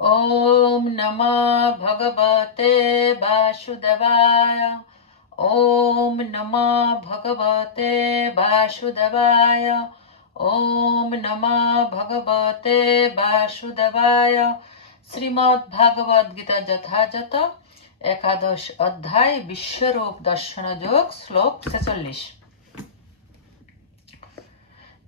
ॐ नमः भगवते वासुदेवाय। ॐ नमः भगवते वासुदेवाय। ॐ नमः भगवते वासुदेवाय। श्रीमद्भागवत गीता यथायथ एकादश अध्याय विश्वरूप दर्शन योग श्लोक 46।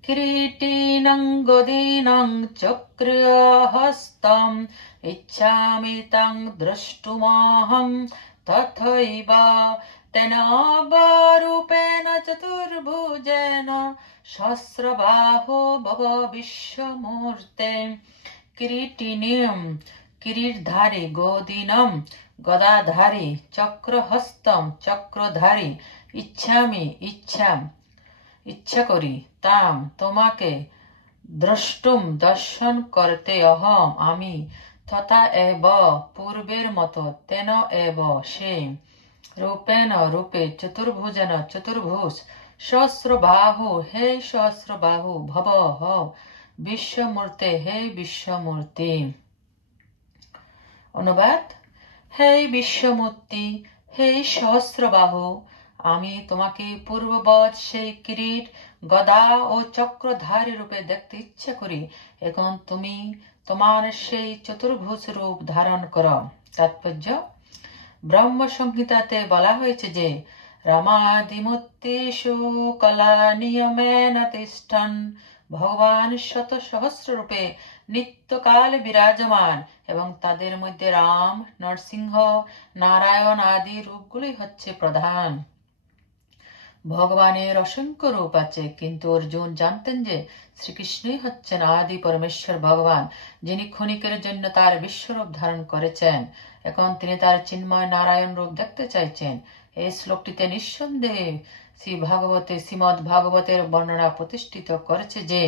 किरीटिनं गदिनं चक्रहस्तम् इच्छामि तं द्रष्टुमहं तथैव तेनावरूपेण चतुर्भुजेन सहस्रबाहो भव विश्वमूर्ते। किरीटिनीं किरीटधारी, गोदीनं गदाधारी, चक्रहस्तं चक्रधारी, इच्छामि इच्छा करी, ताम তোমাকে দ্রষ্টুম দর্শন করতে অহম আমি, তথা এব পূর্বের মতো, তেন এব সে, রূপেণ রূপে, চতুর্ভুজেন চতুর্ভুজ, সহস্রবাহু হে সহস্রবাহু, ভব হও, বিশ্বমূর্তে হে বিশ্বমূর্তি। অনুবাদ: হে বিশ্বমূর্তি, হে সহস্রবাহু, আমি তোমাকে পূর্ববৎ সেই কিরীট, গদা ও চক্রধারী রূপে দেখতে ইচ্ছা করি। এখন তুমি তোমার সেই চতুর্ভুজ রূপ ধারণ করো। তাৎপর্য: ব্রহ্ম সংহিতাতে বলা হয়েছে যে রামাদিমূর্তিষু কলা নিয়মেন তিষ্ঠন, ভগবান শত সহস্র রূপে নিত্যকাল বিরাজমান এবং তাদের মধ্যে রাম, নরসিংহ, নারায়ণ আদি রূপগুলি হচ্ছে প্রধান। ভগবানের অসংখ্য রূপ আছে, কিন্তু অর্জুন জানতেন যে শ্রীকৃষ্ণই হচ্ছেন আদি পরমেশ্বর ভগবান, যিনি ক্ষণিকের জন্য তার বিশ্বরূপ ধারণ করেছেন। এখন তিনি তার চিন্ময় নারায়ণ রূপ দেখতে চাইছেন। এই শ্লোকটিতে নিঃসন্দেহে শ্রীমদ ভাগবতের বর্ণনা প্রতিষ্ঠিত করেছে যে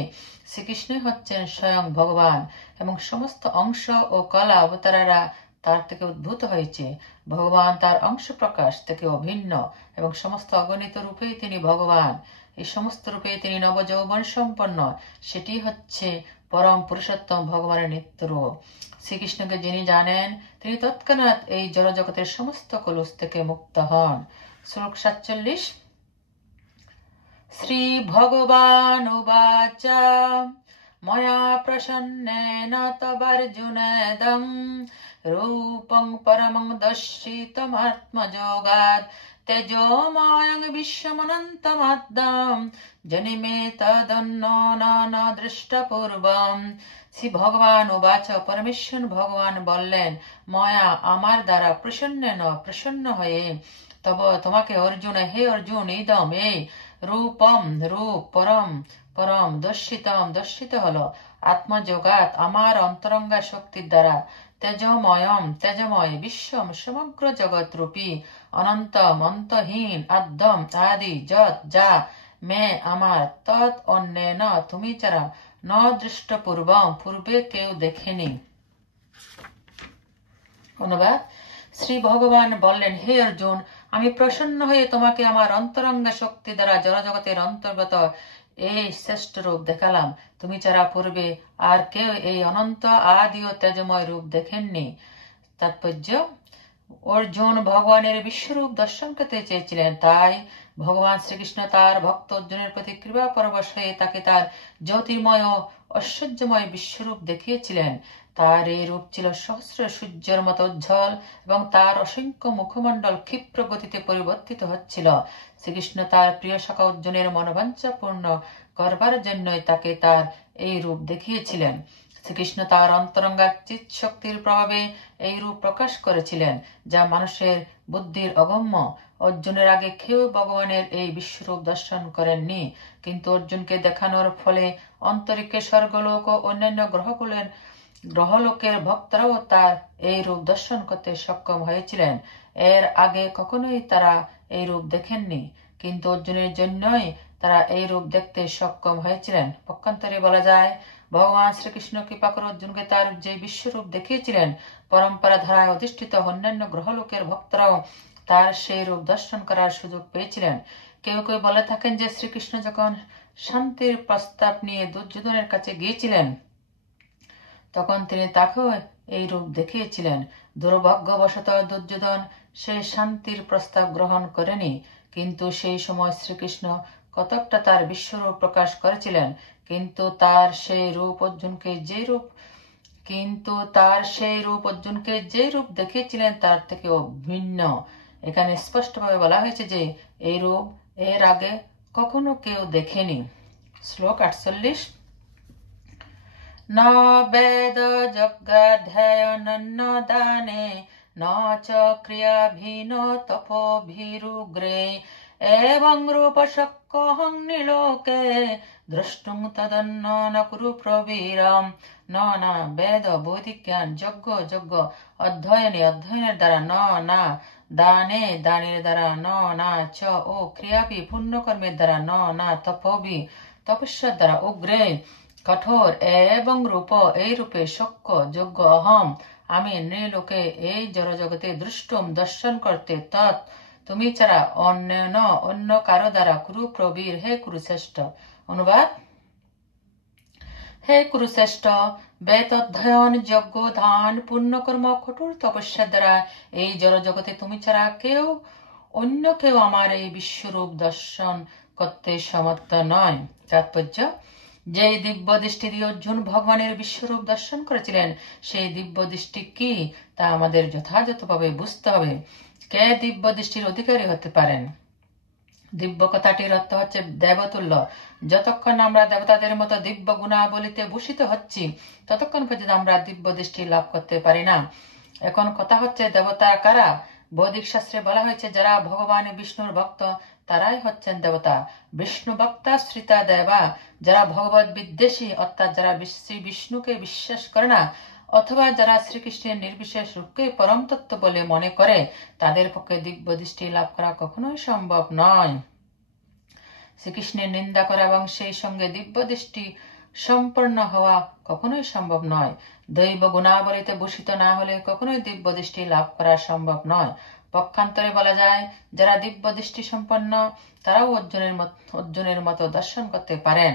শ্রীকৃষ্ণই হচ্ছেন স্বয়ং ভগবান এবং সমস্ত অংশ ও কলা অবতারারা তার থেকে উদ্ভূত হয়েছে। ভগবান তার অংশ প্রকাশ থেকে অভিন্ন এবং সমস্ত অগণিত রূপেই তিনি ভগবান। এই সমস্ত রূপে তিনি নবযৌবন সম্পন্ন। সেটি হচ্ছে পরম পুরুষোত্তম ভগবানের নিত্য রূপ। শ্রীকৃষ্ণকে যিনি জানেন, তিনি তৎক্ষণাৎ এই জড়জগতের সমস্ত কলুষ থেকে মুক্ত হন। শ্লোক 47। শ্রী ভগবান উবাচ ময়া প্রসন্নেন তবার্জুনেদং রূপং পরমং দর্শিতমাত্মযোগাৎ তেজোময়ং বিশ্বমনন্তমাদ্যম জনিমে তদন্য ন দৃষ্টপূর্বম। শ্রী ভগবান উবাচ, পরমেশ্বর ভগবান বললেন, ময়া আমার দ্বারা প্রসন্ন হয়ে তোমাকে অর্জুন, হে অর্জুন, ইদম এই রূপম রূপ, পরম দর্শিত হলো আত্মযোগাত আমার অন্তরঙ্গা শক্তির দ্বারা, তেজময় বিশ্বম সমগ্র জগৎ রূপী, অনন্তম অন্তহীন, আদ্যম আদি, যৎ যা, মে আমার, তৎ অন্যেন তুমি ছাড়া, ন দৃষ্ট পূর্বম পূর্বে কেউ দেখেনি। অনুবাদ: শ্রী ভগবান বললেন, হে অর্জুন, আমি প্রসন্ন হয়ে তোমাকে আমার অন্তরঙ্গা শক্তি দ্বারা জড়জগতের অন্তর্গত এই শ্রেষ্ঠ রূপ দেখালাম। তুমি ছাড়া পূর্বে আর কেউ এই অনন্ত আদি ও তেজময় রূপ দেখেননি। তাৎপর্য: অর্জুন ভগবানের বিশ্বরূপ দর্শন করতে চেয়েছিলেন, তাই ভগবান শ্রীকৃষ্ণ তার ভক্ত অর্জুনের প্রতি কৃপা পরবশ হয়ে তাকে তার জ্যোতির্ময় ও ঐশ্বর্যময় বিশ্বরূপ দেখিয়েছিলেন। তার এই রূপ ছিল সহস্র সূর্যের মতো উজ্জ্বল এবং তার অসংখ্য মুখমণ্ডল ক্ষিপ্র গতিতে পরিবর্তিত হচ্ছিল। শ্রীকৃষ্ণ তার প্রিয় সখা অর্জুনের মনোবাঞ্ছা পূর্ণ করবার জন্যই তাকে তার এই রূপ দেখিয়েছিলেন। শ্রীকৃষ্ণ তার অন্তরঙ্গা চিৎ শক্তির প্রভাবে এই রূপ প্রকাশ করেছিলেন, যা মানুষের বুদ্ধির অগম্য। অর্জুনের আগে কেউ ভগবানের এই বিশ্বরূপ দর্শন করেননি, কিন্তু অর্জুনকে দেখানোর ফলে অন্তরিক্ষে স্বর্গলোক ও অন্যান্য গ্রহলোকের ভক্তরাও তার এই রূপ দর্শন করতে সক্ষম হয়েছিলেন। এর আগে কখনোই তারা এই রূপ দেখেননি, কিন্তু অর্জুনের জন্যই তারা এই রূপ দেখতে সক্ষম হয়েছিলেন। পক্ষান্তরে বলা যায়, ভগবান শ্রীকৃষ্ণ কৃপা করে অর্জুনকে তার যে বিশ্বরূপ দেখিয়েছিলেন, পরম্পরা ধারায় অধিষ্ঠিত অন্যান্য গ্রহলোকের ভক্তরাও তার সেই রূপ দর্শন করার সুযোগ পেয়েছিলেন। কেউ কেউ বলে থাকেন যে শ্রীকৃষ্ণ যখন শান্তির প্রস্তাব নিয়ে দুর্যোধনের কাছে গিয়েছিলেন, তখন তিনি তাকেও এই রূপ দেখিয়েছিলেন। দুর্ভাগ্যবশত দুর্যোধন সেই শান্তির প্রস্তাব গ্রহণ করেনি, কিন্তু সেই সময় শ্রীকৃষ্ণ কতকটা তার বিশ্বরূপ প্রকাশ করেছিলেন, কিন্তু তার সেই রূপ অর্জুনকে যে রূপ দেখিয়েছিলেন তার থেকেও ভিন্ন। এখানে স্পষ্টভাবে বলা হয়েছে যে এই রূপ এর আগে কখনো কেউ দেখেনি। শ্লোক 48। न वेद जग्गाध्यायनन्न दाने न च क्रियाभिनो तपोभिरुग्रे एवं रूपशक्कोऽहं निलोके द्रष्टुं तदन्न न कुरु प्रवीरम। न वेद বৈদিক জ্ঞান, যজ্ঞ অধ্যয়নের দ্বারা, না দানে দানের দ্বারা, না চ ও ক্রিয়াভি পুণ্যকর্মের দ্বারা, না তপোভি তপস্যার দ্বারা, উগ্রে কঠোর, এবং রূপ এই রূপে, শক্য যোগ্য, অহম আমি, নৃলোকে এই জড়জগতে, দৃষ্টুম দর্শন করতে, তৎ তুমি ছাড়া, অন্য কারো দ্বারা, কুরু প্রবীর হে কুরুশ্রেষ্ঠ। অনুবাদ: হে কুরুশ্রেষ্ঠ, বেদ অধ্যয়ন, যজ্ঞ, দান, পুণ্যকর্ম, কঠোর তপস্যার দ্বারা এই জড়জগতে তুমি ছাড়া অন্য কেউ আমার এই বিশ্বরূপ দর্শন করতে সমর্থ নয়। তাৎপর্য: যেই দিব্য দৃষ্টি দিয়ে অর্জুন ভগবানের বিশ্বরূপ দর্শন করেছিলেন, সেই দিব্য দৃষ্টি কি তা আমাদের যথাযথভাবে বুঝতে হবে। কে দিব্য দৃষ্টির অধিকারী হতে পারেন? দিব্য কথাটির অর্থ হচ্ছে দেবতুল্য। যতক্ষণ আমরা দেবতাদের মতো দিব্য গুণাবলিতে ভূষিত হচ্ছি, ততক্ষণ পর্যন্ত আমরা দিব্য দৃষ্টি লাভ করতে পারি না। এখন কথা হচ্ছে, দেবতা কারা? বৈদিক শাস্ত্রে বলা হয়েছে, যারা ভগবান বিষ্ণুর ভক্ত তারাই হচ্ছেন দেবতা। বিষ্ণু ভক্তা শ্রিতা দেবা, যারা ভগবত বিদ্বেষী, অর্থাৎ যারা শ্রী বিষ্ণুকে বিশ্বাস করে না, অথবা যারা শ্রীকৃষ্ণের নির্বিশেষ রূপকে পরম তত্ত্ব বলে মনে করে, তাদের পক্ষে দিব্য দৃষ্টি লাভ করা কখনোই সম্ভব নয়। শ্রীকৃষ্ণের নিন্দা করা এবং সেই সঙ্গে দিব্য দৃষ্টি সম্পন্ন হওয়া কখনোই সম্ভব নয়। দৈব গুণাবলিতে ভূষিত না হলে কখনোই দিব্য দৃষ্টি লাভ করা সম্ভব নয়। পক্ষান্তরে বলা যায়, যারা দিব্য দৃষ্টি সম্পন্ন তারাও অর্জুনের মতো দর্শন করতে পারেন।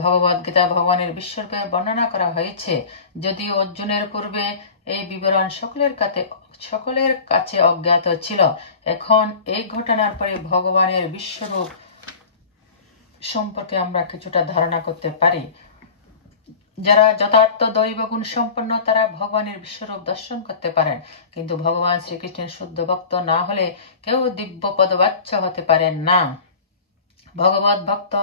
ভগবদ গীতা ভগবানের বিশ্বরূপে বর্ণনা করা হয়েছে, যদিও অর্জুনের পূর্বে এই বিবরণ সকলের কাছে অজ্ঞাত ছিল। এখন এই ঘটনার পরে ভগবানের বিশ্বরূপ সম্পর্কে আমরা কিছুটা ধারণা করতে পারি। যারা যথার্থ দৈব গুণ সম্পন্ন তারা ভগবানের বিশ্বরূপ দর্শন করতে পারেন, কিন্তু ভগবান শ্রীকৃষ্ণের শুদ্ধ ভক্ত না হলে কেউ দিব্য পদবাচ্য হতে পারেন না। ভগবত ভক্ত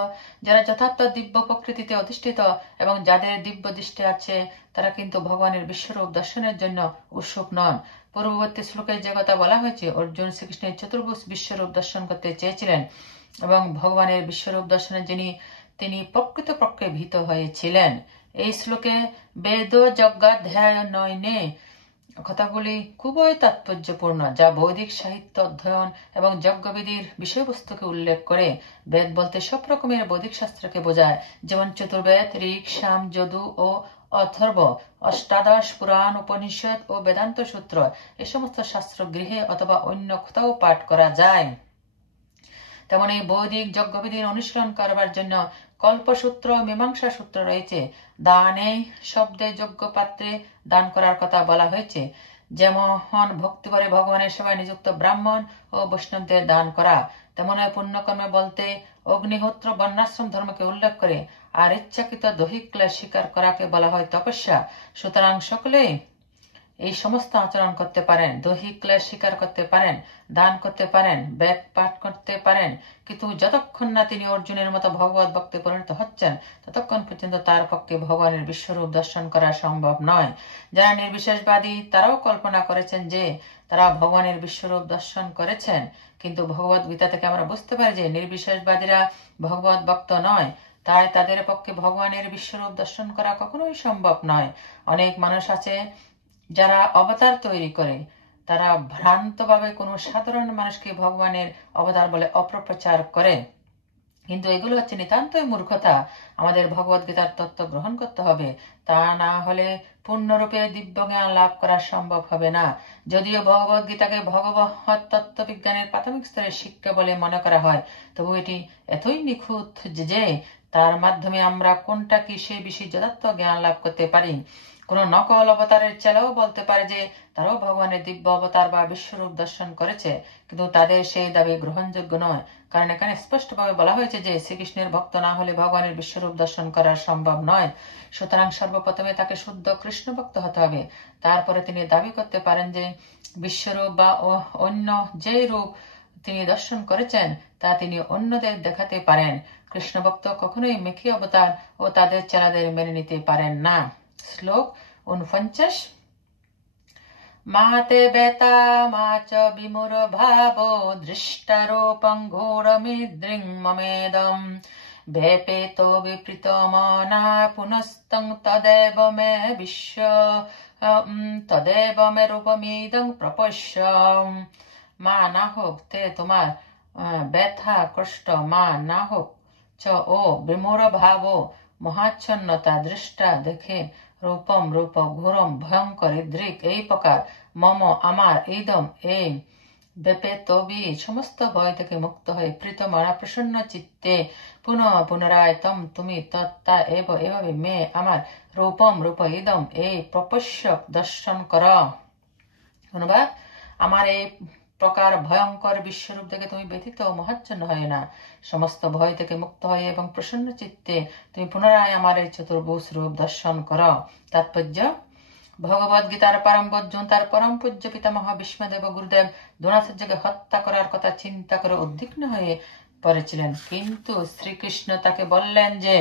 যারা যথার্থ দিব্য প্রকৃতিতে অধিষ্ঠিত এবং যাদের দিব্য দৃষ্টি আছে, তারা কিন্তু ভগবানের বিশ্বরূপ দর্শনের জন্য উৎসুক নন। পূর্ববর্তী শ্লোকে যে কথা বলা হয়েছে, অর্জুন শ্রীকৃষ্ণের চতুর্ভুজ বিশ্বরূপ দর্শন করতে চেয়েছিলেন এবং ভগবানের বিশ্বরূপ দর্শনের তিনি প্রকৃতপক্ষে ভীত হয়েছিলেন। এই শ্লোকে বেদ যজ্ঞাধ্যায় নয়নে কথাগুলি খুবই তাৎপর্যপূর্ণ, যা বৈদিক সাহিত্য অধ্যয়ন এবং যজ্ঞবিধির বিষয়বস্তুকে উল্লেখ করে। বেদ বলতে সব রকমের বৈদিক শাস্ত্রকে বোঝায়, যেমন চতুর্বেদ, ঋক, সাম, যদু ও অথর্ব, অষ্টাদশ পুরাণ, উপনিষদ ও বেদান্ত সূত্র। এ সমস্ত শাস্ত্র গৃহে অথবা অন্য কোথাও পাঠ করা যায়। তেমন এই বৈদিক যজ্ঞবিধির অনুশীলন করবার জন্য কল্পসূত্র, মীমাংসা সূত্র রয়েছে। দানে শব্দে যজ্ঞ পাত্রে দান করার কথা বলা হয়েছে, যেমন ভক্তিভরে ভগবানের সেবায় নিযুক্ত ব্রাহ্মণ ও বৈষ্ণবদের দান করা। তেমন পুণ্যকর্মে বলতে অগ্নিহোত্র বর্ণাশ্রম ধর্মকে উল্লেখ করে, আর ইচ্ছাকৃত দৈহিক ক্লেশ স্বীকার করাকে বলা হয় তপস্যা। সুতরাং সকলেই এই সমস্ত আচরণ করতে পারেন, দৈহিক ক্লেশ স্বীকার করতে পারেন, দান করতে পারেন, বেদ পাঠ করতে পারেন, কিন্তু যতক্ষণ না তিনি অর্জুনের মতো ভগবত ভক্তে পরিণত হচ্ছেন, ততক্ষণ পর্যন্ত তার পক্ষে ভগবানের বিশ্বরূপ দর্শন করা সম্ভব নয়। যারা নির্বিশেষবাদী তারাও কল্পনা করেছেন যে তারা ভগবানের বিশ্বরূপ দর্শন করেছেন, কিন্তু ভগবত গীতা থেকে আমরা বুঝতে পারি যে নির্বিশেষবাদীরা ভগবত ভক্ত নয়, তাই তাদের পক্ষে ভগবানের বিশ্বরূপ দর্শন করা কখনোই সম্ভব নয়। অনেক মানুষ আছে যারা অবতার তৈরি করে, তারা ভ্রান্তভাবে কোনো সাধারণ মানুষকে ভগবানের অবতার বলে অপপ্রচার করে, কিন্তু এগুলো হচ্ছে নিতান্তই মূর্খতা। আমাদের ভগবত গীতার তত্ত্ব গ্রহণ করতে হবে, তা না হলে পূর্ণরূপে দিব্য জ্ঞান লাভ করা সম্ভব হবে না। যদিও ভগবত গীতাকে ভগবত তত্ত্ববিজ্ঞানের প্রাথমিক স্তরের শিক্ষা বলে মনে করা হয়, তবু এটি এতই নিখুঁত যে তার মাধ্যমে আমরা কোনটা কি সে বিষয়ে যথার্থ জ্ঞান লাভ করতে পারি। কোন নকল অবতারের চেলাও বলতে পারে যে তারাও ভগবানের দিব্য অবতার বা বিশ্বরূপ দর্শন করেছে, কিন্তু তাদের সেই দাবি গ্রহণযোগ্য নয়, কারণ এখানে স্পষ্টভাবে বলা হয়েছে যে শ্রীকৃষ্ণের ভক্ত না হলে ভগবানের বিশ্বরূপ দর্শন করা সম্ভব নয়। সুতরাং সর্বপ্রথমে তাকে শুদ্ধ কৃষ্ণ ভক্ত হতে হবে, তারপরে তিনি দাবি করতে পারেন যে বিশ্বরূপ বা অন্য যে রূপ তিনি দর্শন করেছেন তা তিনি অন্যদের দেখাতে পারেন। কৃষ্ণ ভক্ত কখনোই মেকি অবতার ও তাদের চেলাদের মেনে নিতে পারেন না। শ্লোক 49। মাতে বেতা মাচ বিমুর ভাবো দৃষ্টারোপং ঘোরমিদ্রিং মমেদম বেপেতো বিপৃত মনা পুনস্তং তদেব মে বিশ্ব তদেব মে রূপমিদং প্রপশ্য। মা না হোক তে তোমার ব্যথা কষ্ট, মা না হোক চ ও বিমূঢ় ভাব ও মহাচ্ছন্নতা দৃষ্টা দেখে রূপম রূপ ঘোরম ভয়ঙ্কর দৃক এই প্রকার মম আমার ইদম এই বেপে তবি সমস্ত ভয় থেকে মুক্ত হয়ে প্রীতমানা প্রসন্ন চিত্তে পুনরায় তম তুমি তত্তা এভাবে মে আমার রূপম রূপ ইদম এই প্রপশ্যক দর্শন কর। অনুবাদ: আমার এই প্রকার ভয়ঙ্কর বিশ্বরূপ দেখে তুমি ব্যথিত মহাচ্ছন্ন হয় না, সমস্ত ভয় থেকে মুক্ত হয়ে এবং প্রসন্ন চিত্তে তুমি পুনরায় আমার এই চতুর্ভুজ রূপ দর্শন কর। তাৎপর্য: ভগবদ গীতার পরম অর্জুন তার পরম পূজ্য পিতামহ ভীষ্মদেব গুরুদেব দ্রোণাচার্যকে হত্যা করার কথা চিন্তা করে উদ্বিগ্ন হয়ে পড়েছিলেন, কিন্তু শ্রীকৃষ্ণ তাকে বললেন যে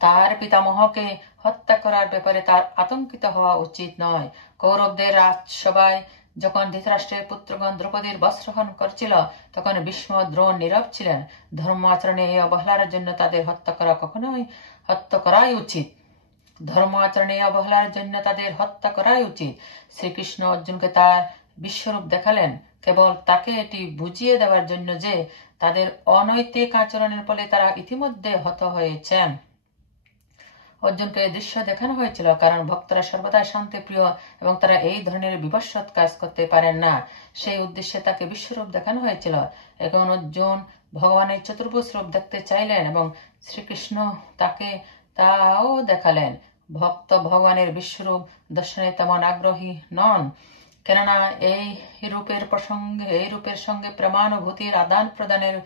তার পিতামহকে হত্যা করার ব্যাপারে তার আতঙ্কিত হওয়া উচিত নয়। কৌরবদের রাজসভায় যখন ধৃতরাষ্ট্রের পুত্রগণ দ্রৌপদীর বস্ত্রহরণ করছিল, তখন ভীষ্ম দ্রোণ নীরব ছিলেন। ধর্ম আচরণে এই অবহেলার জন্য তাদের হত্যা করাই উচিত। ধর্ম আচরণে অবহেলার জন্য তাদের হত্যা করাই উচিত। শ্রীকৃষ্ণ অর্জুনকে তার বিশ্বরূপ দেখালেন কেবল তাকে এটি বুঝিয়ে দেওয়ার জন্য যে তাদের অনৈতিক আচরণের ফলে তারা ইতিমধ্যে হত হয়েছেন। অর্জুনকে এই দৃশ্য দেখানো হয়েছিল কারণ ভক্তরা সর্বদা শান্তিপ্রিয় এবং তারা এই ধরনের বিভৎসৎ কাজ করতে পারেন না। সেই উদ্দেশ্যে তাকে বিশ্বরূপ দেখানো হয়েছিল। এখন অর্জুন ভগবানের চতুর্ভুজ রূপ দেখতে চাইলেন এবং শ্রীকৃষ্ণ তাকে তাও দেখালেন। ভক্ত ভগবানের বিশ্বরূপ দর্শনে তেমন আগ্রহী নন, কেননা এই রূপের সঙ্গে প্রেমানুভূতির আদান প্রদানের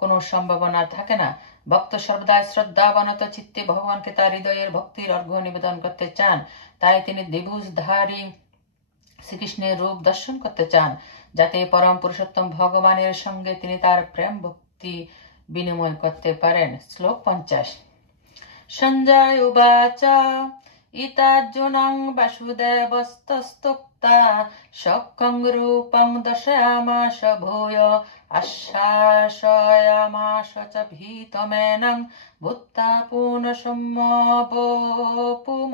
কোনো সম্ভাবনা থাকে না। ভক্ত সর্বদা শ্রদ্ধাবনত চিত্তে ভগবানকে তার হৃদয়ের ভক্তির অর্ঘ্য নিবেদন করতে চান, তাই তিনি দ্বিভুজধারী শ্রীকৃষ্ণের রূপ দর্শন করতে চান, যাতে পরম পুরুষোত্তম ভগবানের সঙ্গে তিনি তার প্রেম ভক্তি বিনিময় করতে পারেন। শ্লোক 50। সঞ্জয় উবাচ ইতার্জুনং বাসুদেবস্তস্তুক্তা শক্কং রূপং দর্শয়ামাস ভূয় আশ্বাসয়ামাস চ ভীতমেনং ভূত্তা পুনঃসম্মবপু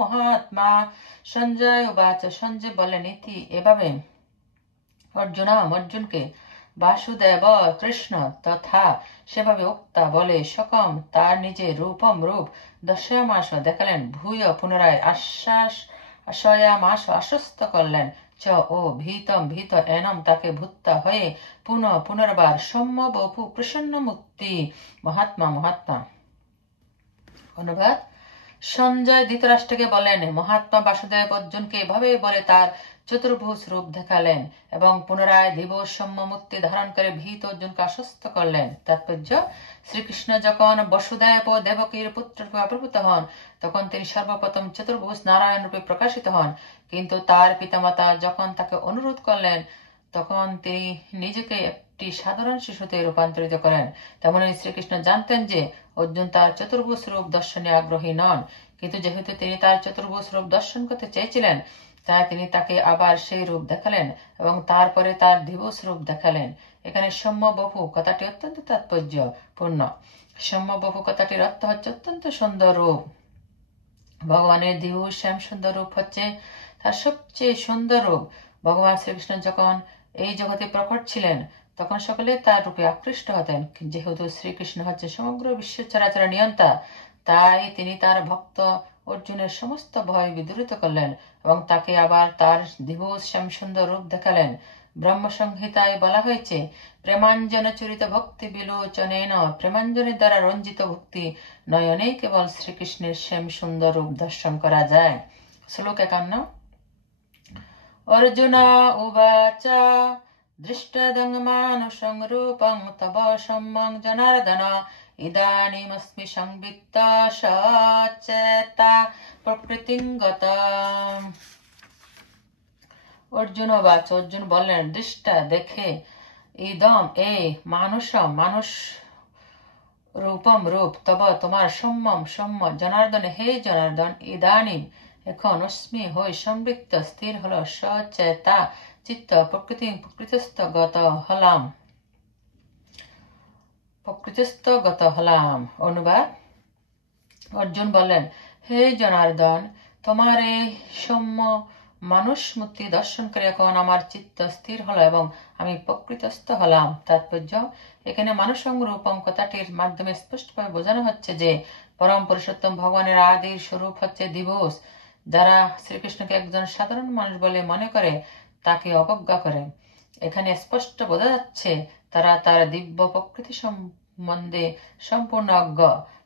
মহাত্মা। সঞ্জয় উবাচ, সঞ্জয় বলেন ইতি এভাবে, অর্জুনকে বাসুদেব কৃষ্ণ তথা সেভাবে উক্তা বলে শকম তার নিজের রূপম রূপ দর্শয়ামাস দেখালেন, ভূয় পুনরায় আশ্বাসয়ামাস আশ্বস্ত করলেন, চ ও ভীতম ভীত এনম তাকে ভূত্তা হয়ে পুনর্বার সম্যবপু প্রসন্ন মুক্তি মহাত্মা। অনুবাদ: সঞ্জয় ধৃতরাষ্ট্রকে বলেন, মহাত্মা বাসুদেব অর্জুনকে এভাবে বলে তার চতুর্ভুজ রূপ দেখালেন এবং পুনরায় দিবস সম্যমুক্তি ধারণ করে ভীত অর্জুনকে আশ্বস্ত করলেন। তাৎপর্য: শ্রীকৃষ্ণ যখন বসুদেব ও দেবকীর পুত্র রূপে আবির্ভূত হন, তখন তিনি সর্বপ্রথম চতুর্ভুজ নারায়ণ রূপে প্রকাশিত হন, কিন্তু তার পিতামাতা যখন তাকে অনুরোধ করলেন, তখন তিনি নিজেকে একটি সাধারণ শিশুতে রূপান্তরিত করেন। তেমনি শ্রীকৃষ্ণ জানতেন যে অর্জুন তার চতুর্ভুজ রূপ দর্শনে আগ্রহী নন, কিন্তু যেহেতু তিনি তার চতুর্ভুজ রূপ দর্শন করতে চেয়েছিলেন, তাই তিনি তাকে আবার সেই রূপ দেখালেন এবং তারপরে তার দ্বিভুজ রূপ দেখালেন। এখানে সম্যবপু কথাটি অত্যন্ত তাৎপর্যপূর্ণ। সম্যবপু কথাটির অর্থ হচ্ছে অত্যন্ত সুন্দর রূপ। ভগবানের দ্বিভুজ শ্যাম সুন্দর রূপ হচ্ছে তার সবচেয়ে সুন্দর রূপ। ভগবান শ্রীকৃষ্ণ যখন এই জগতে প্রকট ছিলেন, তখন সকলে তার রূপে আকৃষ্ট হতেন। যেহেতু শ্রীকৃষ্ণ হচ্ছে সমগ্র বিশ্ব চরাচর নিয়ন্তা, তাই তিনি তার ভক্ত অর্জুনের সমস্ত ভয় বিদূরিত করলেন এবং তাকে আবার তার দ্বিভুজ শ্যামসুন্দর রূপ দেখালেন। ব্রহ্মসংহিতায় বলা হয়েছে, প্রেমাঞ্জন চরিত ভক্তি বিলোচনেন, প্রেমাঞ্জনের দ্বারা রঞ্জিত ভক্তি নয়নে কেবল শ্রীকৃষ্ণের শ্যাম সুন্দর রূপ দর্শন করা যায়। श्लोक 51 अर्जुन उवाच दृष्टदं मानुषं रूपं तव सम्यं जनार्दन इदानीमस्मि संवित्ता सचेता प्रकृतिं गता। अर्जुन उवाच अर्जुन বললেন দৃষ্টা দেখে ইদম এই মানুষম মানুষ রূপম রূপ তব তোমার সম্যম সম্য জনার্দন হে জনার্দন ইদানিম এখন অস্মি হই সংবৃত্ত স্থির হল সচেতা চিত্ত প্রকৃতি প্রকৃতিস্থ গত হলাম। অনুবাদ অর্জুন বললেন হে জনার্দন তোমার এই সৌম্য মানুষ মূর্তি দর্শন করে এখন আমার চিত্ত স্থির হলো এবং আমি প্রকৃতস্থ হলাম। তাৎপর্য এখানে মানুষং রূপম কথাটির মাধ্যমে স্পষ্টভাবে বোঝানো হচ্ছে যে পরম পুরুষোত্তম ভগবানের আদির স্বরূপ হচ্ছে দিবস। যারা শ্রীকৃষ্ণকে একজন সাধারণ মানুষ বলে মনে করে তাকে অবজ্ঞা করে। এখানে স্পষ্ট বোঝা যাচ্ছে তারা তার দিব্য প্রকৃতি সম্বন্ধে সম্পূর্ণ অজ্ঞ।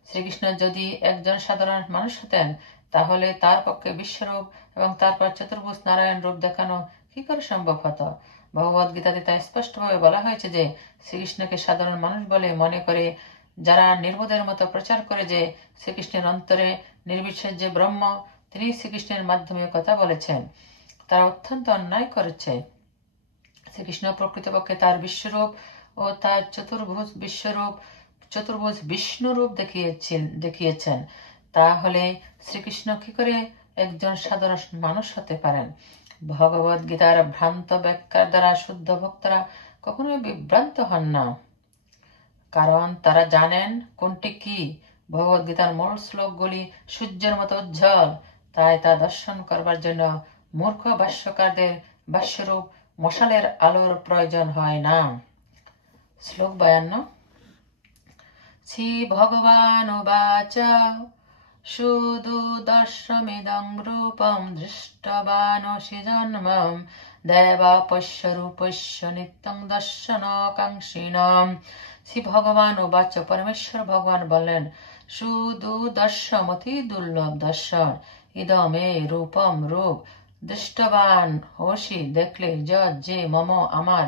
শ্রীকৃষ্ণ যদি একজন সাধারণ মানুষ হতেন তাহলে তার পক্ষে বিশ্বরূপ এবং তারপর চতুর্ভুজ নারায়ণ রূপ দেখানো কি করে সম্ভব হতো। ভগবদ গীতাতে তাই স্পষ্টভাবে বলা হয়েছে যে শ্রীকৃষ্ণকে সাধারণ মানুষ বলে মনে করে যারা নির্বোধের মতো প্রচার করে যে শ্রীকৃষ্ণের অন্তরে নির্বিশেষ যে ব্রহ্ম তিনি শ্রীকৃষ্ণের মাধ্যমে কথা বলেছেন, তারা অত্যন্ত অন্যায় করেছে। শ্রীকৃষ্ণ প্রকৃতপক্ষে তার বিশ্বরূপ ও তার চতুর্ভুজ বিষ্ণুরূপ দেখিয়েছেন। তাহলে শ্রীকৃষ্ণ কি করে একজন সাধারণ মানুষ হতে পারেন? ভগবদ গীতার ভ্রান্ত ব্যাখ্যার দ্বারা শুদ্ধ ভক্তরা কখনোই বিভ্রান্ত হন না, কারণ তারা জানেন কোনটি কি। ভগবদ গীতার মূল শ্লোকগুলি সূর্যের মতো উজ্জ্বল, তাই তা দর্শন করবার জন্য মূর্খ ভাষ্যকারদের ভাষ্যরূপ মশালের আলোর প্রয়োজন হয় না। শ্লোক 52 শ্রী ভগবান উবাচ সুদুদর্শমিদং রূপম দৃষ্টবানসি জন্মম দেবাপস্য রূপস্য নিত্যং দর্শনকাঙ্ক্ষিণাম। শ্রী ভগবান উবাচ পরমেশ্বর ভগবান বললেন সুদুদর্শম অতি দুর্লভ দর্শন ইদম এ রূপম রূপ দৃষ্টবান হোসি দেখলে যে মম আমার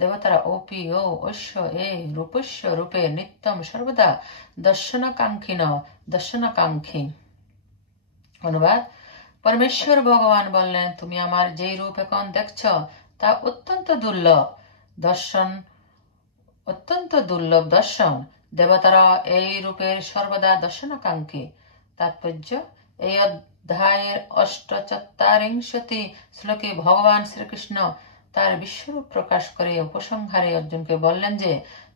দেবতারা ওপি ও ঐশ্য এ রূপস্য রূপে নিত্যম সর্বদা দর্শনাকাঙ্ক্ষী। অনুবাদ পরমেশ্বর ভগবান বললেন তুমি আমার যে রূপ এখন দেখছ তা অত্যন্ত দুর্লভ দর্শন। দেবতারা এই রূপের সর্বদা দর্শনাকাঙ্ক্ষী। তাৎপর্য এই অধ্যায়ের ৮৪ শ্লোকে ভগবান শ্রীকৃষ্ণ তার বিশ্বরূপ প্রকাশ করে উপসংহারে অর্জুনকে বললেন যে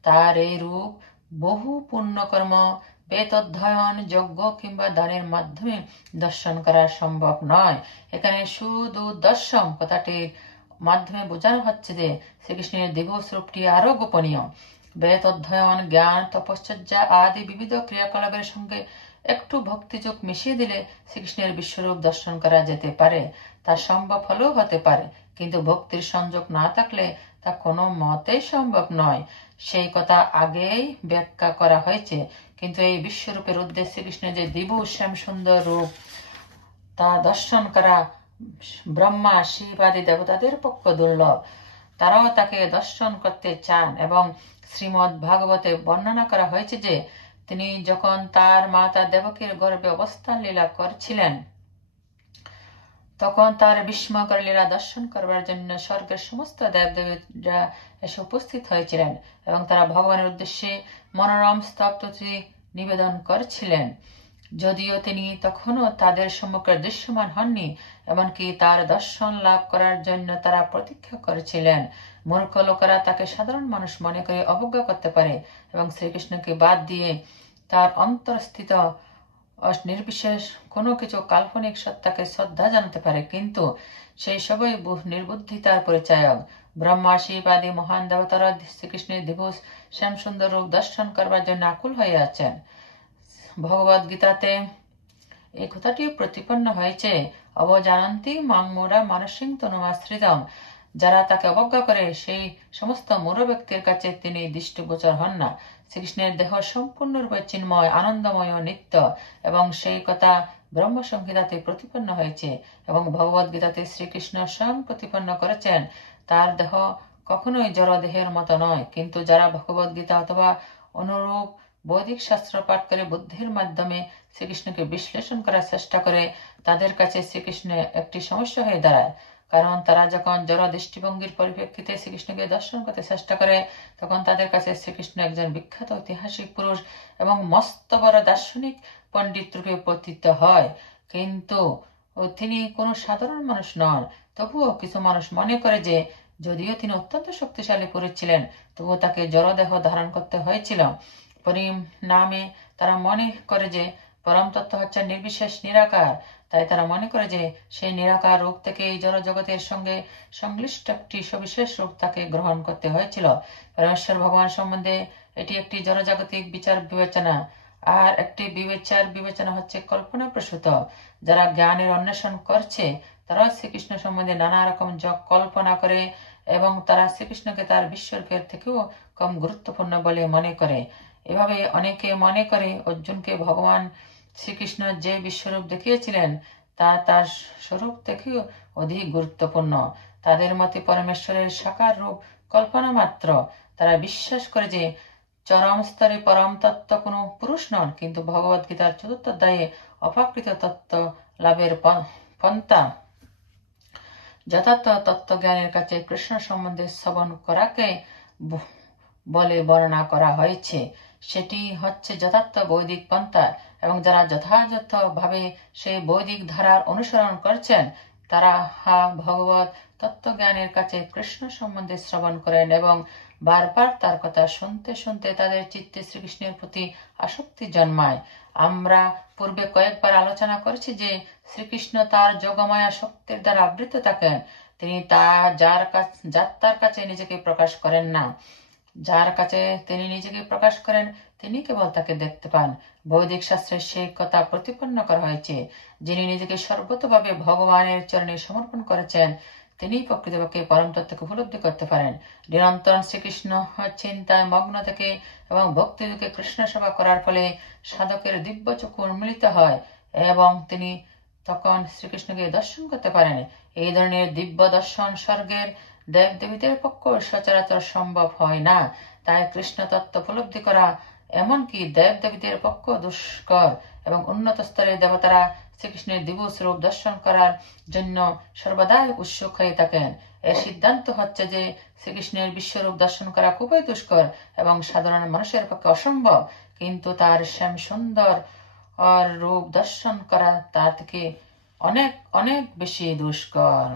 তার এই রূপ বহু পুণ্যকর্ম বেদ অধ্যয়ন যজ্ঞ কিংবা দানের মাধ্যমে দর্শন করা সম্ভব নয়। এখানে সুদুদর্শম কথাটির মাধ্যমে বোঝানো হচ্ছে যে শ্রীকৃষ্ণের দিবস রূপটি আরো গোপনীয়। বেদ অধ্যয়ন জ্ঞান তপশ্চর্যা আদি বিবিধ ক্রিয়াকলাপের সঙ্গে একটু ভক্তিযোগ মিশিয়ে দিলে শ্রীকৃষ্ণের বিশ্বরূপ দর্শন করা যেতে পারে। তা সম্ভব হলেও হতে পারে, কিন্তু ভক্তির সংযোগ না থাকলে তা কোনো মতেই সম্ভব নয়। সেই কথা আগেই ব্যাখ্যা করা হয়েছে। কিন্তু এই বিশ্বরূপের উদ্দেশ্যে শ্রীকৃষ্ণের যে দিবস শ্যাম সুন্দর রূপ তা দর্শন করা ব্রহ্মা শিব আদি দেবতাদের পক্ষে দুর্লভ। তারাও তাকে দর্শন করতে চান এবং শ্রীমদ্ ভাগবতে বর্ণনা করা হয়েছে যে তিনি যখন তার মাতা দেবকীর গর্ভে অবস্থান লীলা করছিলেন তখন তার বিস্ময়কর লীলা দর্শন করবার জন্য স্বর্গের সমস্ত দেবদেবীরা এসে উপস্থিত হয়েছিলেন এবং তারা ভগবানের উদ্দেশ্যে মনোরম স্তবস্তুতি নিবেদন করছিলেন। যদিও তিনি তখনও তাদের সম্মুখে দৃশ্যমান হননি, এমনকি তার দর্শন লাভ করার জন্য তারা প্রতীক্ষা করেছিলেন। মূর্খ লোকেরা তাকে সাধারণ মানুষ মনে করে অবজ্ঞা করতে পারে এবং শ্রীকৃষ্ণকে বাদ দিয়ে তার অন্তরস্থিত নির্বিশেষ কোনো কিছু কাল্পনিক সত্তাকে শ্রদ্ধা জানাতে পারে, কিন্তু সেই সবই নির্বুদ্ধিতার পরিচায়ক। ব্রহ্মা শিব আদি মহান দেবতারা শ্রীকৃষ্ণের দিবস শ্যাম সুন্দর রূপ দর্শন করবার জন্য আকুল হয়ে আছেন। ভগবদ গীতাতে এই কথাটিও প্রতিপন্ন হয়েছে অবজানন্তি মামুরা মানসিং তনুমাশ্রিতম। যারা তাকে অবজ্ঞা করে সেই সমস্ত মূঢ় ব্যক্তির কাছে তিনি দৃষ্টিগোচর হন না। শ্রীকৃষ্ণের দেহ সম্পূর্ণরূপে চিন্ময় আনন্দময় ও নিত্য এবং সেই কথা ব্রহ্ম সংহিতাতে প্রতিপন্ন হয়েছে এবং ভগবদ গীতাতে শ্রীকৃষ্ণ স্বয়ং প্রতিপন্ন করেছেন তার দেহ কখনোই জড় দেহের মতো নয়। কিন্তু যারা ভগবদ গীতা অথবা অনুরূপ বৈদিক শাস্ত্র পাঠ করে বুদ্ধির মাধ্যমে শ্রীকৃষ্ণকে বিশ্লেষণ করার চেষ্টা করে তাদের কাছে শ্রীকৃষ্ণ একটি সমস্যা হয়ে দাঁড়ায়। কারণ তারা যখন জড় দৃষ্টিভঙ্গির পরিপ্রেক্ষিতে শ্রীকৃষ্ণকে দর্শন করতে চেষ্টা করে তখন তাদের কাছে শ্রীকৃষ্ণ একজন বিখ্যাত ঐতিহাসিক পুরুষ এবং মস্ত বড় দার্শনিক পণ্ডিত রূপে প্রতীত হয়। কিন্তু তিনি কোনো সাধারণ মানুষ নন। তবুও কিছু মানুষ মনে করে যে যদিও তিনি অত্যন্ত শক্তিশালী পুরুষ ছিলেন তবুও তাকে জড়দেহ ধারণ করতে হয়েছিল। পরিণামে তারা মনে করে যে পরম তত্ত্ব হচ্ছে নির্বিশেষ নিরাকার। তাই তারা মনে করে যে সেই নিরাকার রূপ থেকে এই জড় জগতের সঙ্গে সংশ্লিষ্ট একটি সবিশেষ রূপ তাকে গ্রহণ করতে হয়েছিল। পরমেশ্বর ভগবান সম্বন্ধে এটি একটি জড়জাগতিক বিচার বিবেচনা, আর একটি বিচার বিবেচনা হচ্ছে কল্পনা প্রসূত। যারা জ্ঞানের অন্বেষণ করছে তারা শ্রীকৃষ্ণ সম্বন্ধে নানা রকম কল্পনা করে এবং তারা শ্রীকৃষ্ণকে তার বিশ্বরূপের থেকেও কম গুরুত্বপূর্ণ বলে মনে করে। এভাবে অনেকে মনে করে অর্জুনকে ভগবান শ্রীকৃষ্ণ যে বিশ্বরূপ দেখিয়েছিলেন তা তার স্বরূপ থেকেও অধিক গুরুত্বপূর্ণ। তাদের মতে পরমেশ্বরের সাকার রূপ কল্পনা মাত্র। তারা বিশ্বাস করে যে চরম স্তরে পরম তত্ত্ব কোনো পুরুষ নন, কিন্তু ভগবদ গীতার চতুর্থ অধ্যায়ে অপ্রাকৃত তত্ত্ব লাভের পন্থা যথার্থ তত্ত্বজ্ঞানের কাছে কৃষ্ণ সম্বন্ধে শ্রবণ করাকে বলে বর্ণনা করা হয়েছে। সেটি হচ্ছে যথার্থ বৈদিক পন্থা এবং যারা যথাযথভাবে সেই বৈদিক ধারার অনুসরণ করছেন তারা ভগবত তত্ত্বজ্ঞানের কাছে কৃষ্ণ সম্বন্ধে শ্রবণ করেন এবং বারবার তার কথা শুনতে শুনতে তাদের চিত্তে শ্রীকৃষ্ণের প্রতি আসক্তি জন্মায়। আমরা পূর্বে কয়েকবার আলোচনা করেছি যে শ্রীকৃষ্ণ তার যোগমায়া শক্তির দ্বারা আবৃত থাকেন। তিনি যার কাছে নিজেকে প্রকাশ করেন না। যার কাছে তিনি নিজেকে প্রকাশ করেন তিনি কেবল তাকে দেখতে পান। বৈদিক শাস্ত্রে সেই কথা প্রতিপন্ন করা হয়েছে। যিনি নিজেকে সর্বতভাবে ভগবানের চরণে সমর্পণ করেছেন তিনি প্রকৃতপক্ষে পরম তত্ত্বকে উপলব্ধি করতে পারেন। নিরন্তর শ্রীকৃষ্ণ চিন্তায় মগ্ন থেকে এবং ভক্তি যুগে কৃষ্ণ সেবা করার ফলে সাধকের দিব্য চক্ষু উন্মিলিত হয় এবং তিনি তখন শ্রীকৃষ্ণকে দর্শন করতে পারেন। এই ধরনের দিব্য দর্শন স্বর্গের দেব দেবীদের পক্ষে সচরাচর সম্ভব হয় না। তাই কৃষ্ণ তত্ত্ব উপলব্ধি করা এমনকি দেব দেবীদের পক্ষে দুষ্কর এবং উন্নত স্তরের দেবতারা শ্রীকৃষ্ণের দিব্য স্বরূপ দর্শন করার জন্য সর্বদাই উৎসুক হয়ে থাকেন। এর সিদ্ধান্ত হচ্ছে যে শ্রীকৃষ্ণের বিশ্বরূপ দর্শন করা খুবই দুষ্কর এবং সাধারণ মানুষের পক্ষে অসম্ভব, কিন্তু তার শ্যাম সুন্দর রূপ দর্শন করা তার থেকে অনেক অনেক বেশি দুষ্কর।